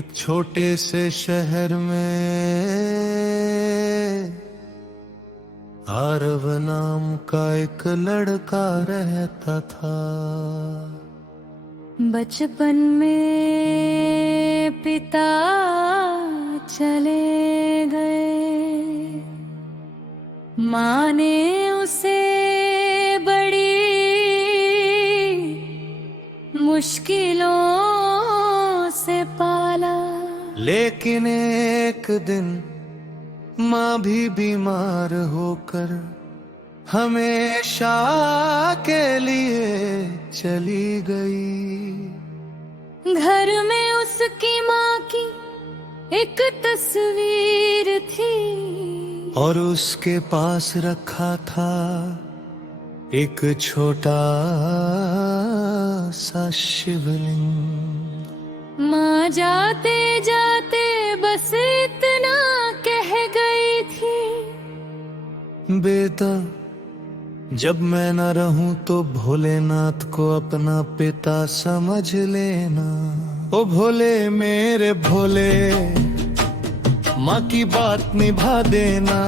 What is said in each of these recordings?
एक छोटे से शहर में आरव नाम का एक लड़का रहता था। बचपन में पिता चले गए, माँ ने उसे बड़ी मुश्किलों से पाला। लेकिन एक दिन माँ भी बीमार होकर हमेशा के लिए चली गई। घर में उसकी माँ की एक तस्वीर थी और उसके पास रखा था एक छोटा सा शिवलिंग। माँ जाते जाते बस इतना कह गई थी, बेटा जब मैं न रहूं तो भोलेनाथ को अपना पिता समझ लेना। ओ भोले मेरे भोले, माँ की बात निभा देना।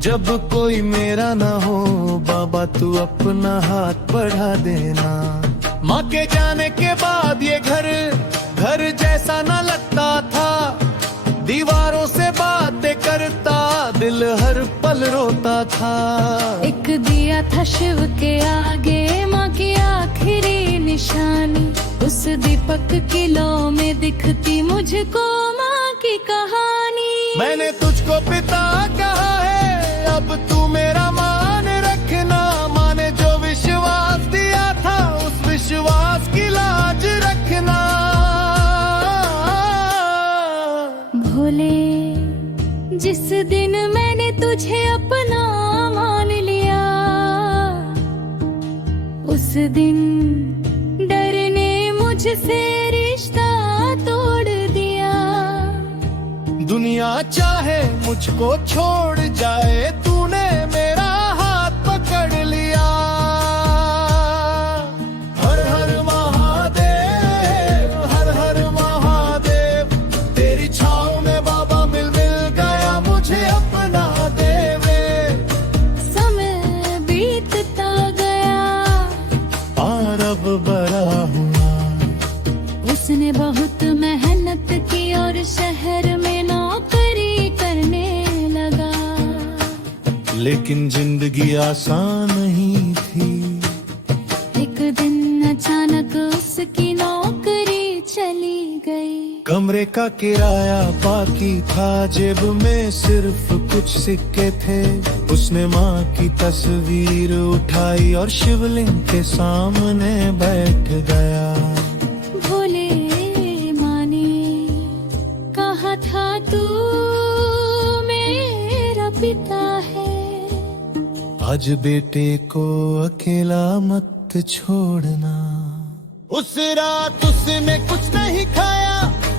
जब कोई मेरा ना हो बाबा तू अपना हाथ बढ़ा देना। माँ के जाने के बाद ये घर जैसा न लगता था। दीवारों से बातें करता दिल हर पल रोता था। एक दिया था शिव के आगे माँ की आखिरी निशानी। उस दीपक की लौ में दिखती मुझको माँ की कहानी। मैंने तुझको पिता कहा है, अब तू मेरा मान रखना। माँ ने जो विश्वास दिया था उस विश्वास की लाज रखना। भोले जिस दिन मैंने तुझे अपना मान लिया, उस दिन डर ने मुझसे रिश्ता तोड़ दिया। दुनिया चाहे मुझको छोड़ जाए, तूने मेरा हाथ पकड़ लिया। हर हर महादेव, हर हर महादेव। तेरी छाँव में बाबा मिल गया मुझे अपना देवे। समय बीतता गया, आरव बड़ा हुआ। उसने बहुत मेहनत की और शहर में नौकरी करने लगा। लेकिन जिंदगी आसान नहीं थी। एक दिन अचानक उसकी नौकरी चली गई। कमरे का किराया बाकी था, जेब में सिर्फ कुछ सिक्के थे। उसने माँ की तस्वीर उठाई और शिवलिंग के सामने बैठ गया। भोले माँ ने कहा था तू मेरा पिता है। आज बेटे को अकेला मत छोड़ना। उस रात उसने कुछ नहीं खाया,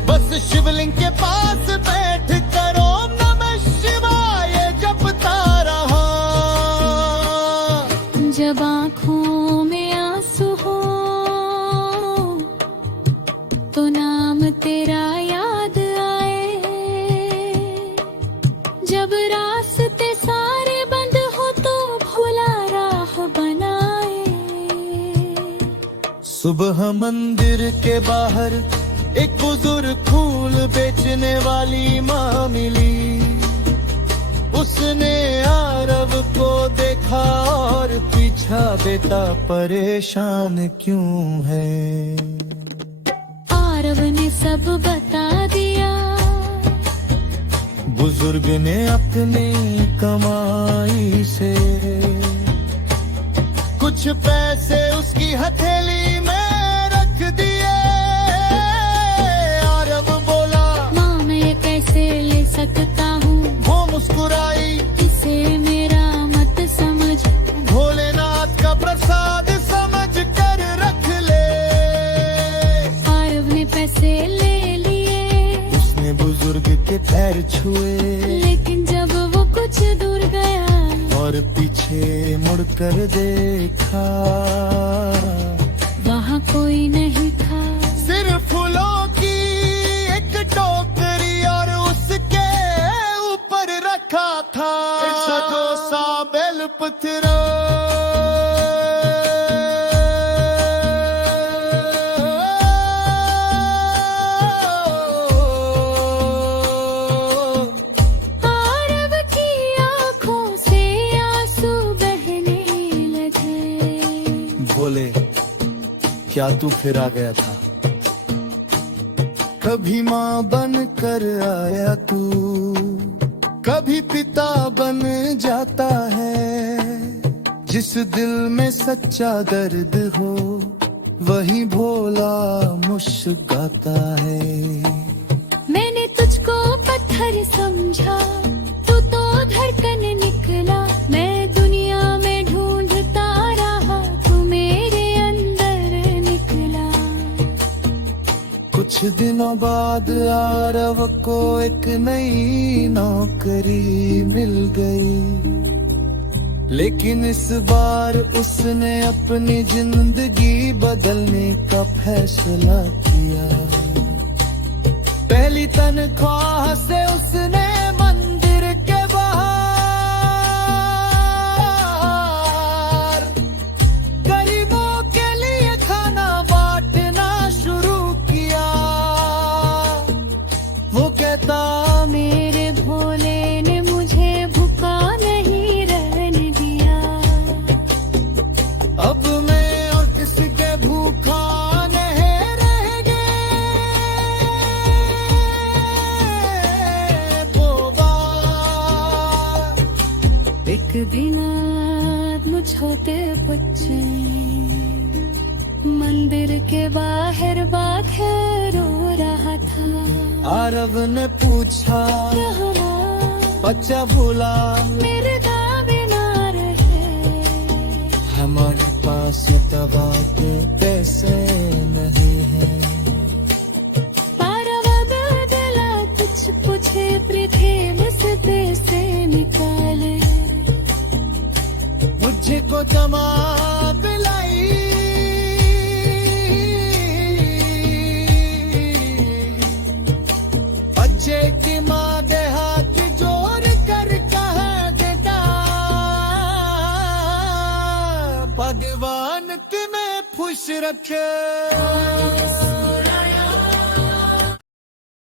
बस शिवलिंग के पास बैठ कर ओम नमः शिवाय जपता रहा। जब आँखों में आंसू हो तो नाम तेरा याद आए। जब रास्ते सारे बंद हो तो भोला राह बनाए। सुबह मंदिर के बाहर एक बुजुर्ग फूल बेचने वाली माँ मिली। उसने आरव को देखा और पूछा बेटा परेशान क्यों है। आरव ने सब बता दिया। बुजुर्ग ने अपनी कमाई से कुछ पैसे उसकी हथेली में रख दिए। आरव बोला माँ मैं ये कैसे ले सकता हूँ। वो मुस्कुराई, इसे मेरा मत समझ। भोलेनाथ का प्रसाद समझ कर रख ले। आरव ने पैसे ले लिए। उसने बुजुर्ग के पैर छुए, लेकिन जब वो कुछ दूर गया और पीछे मुड़कर देखा, वहाँ कोई नहीं था। सिर्फ फूलों की पत्थरों आरव की आंखों से आंसू बहने लगे। भोले क्या तू फिर आ गया था? कभी माँ बन कर आया तू, कभी पिता बन जाता है। जिस दिल में सच्चा दर्द हो वही भोला मुस्कुराता है। मैंने तुझको पत्थर समझा, तू तो धड़कन निकला। मैं दुनिया में ढूंढता रहा, तू मेरे अंदर निकला। कुछ दिनों बाद आरव को एक नई नौकरी मिल गई, लेकिन इस बार उसने अपनी जिंदगी बदलने का फैसला किया। पहली तनख्वाह से उसने मंदिर के बाहर गरीबों के लिए खाना बांटना शुरू किया। वो कहता मेरे भोले ने मुझे भूखा नहीं रहने दिया। अब मैं और किसी के भूखा नहीं रहेंगे। बोबा एक दिन मुझ होते बच्चे मंदिर के बाहर बाघ रो रहा था। आरव ने पूछा कहना बच्चा बोला मेरे दावे ना रहे। हमारे पास दवा के पैसे नहीं है। पारवा बदला कुछ पूछे पृथ्वी मस्ते से निकाले। मुझे को जमा पिलाई, बच्चे की माँ के हाथ जोड़ कर कहा देता भगवान तुम्हें खुश रखे।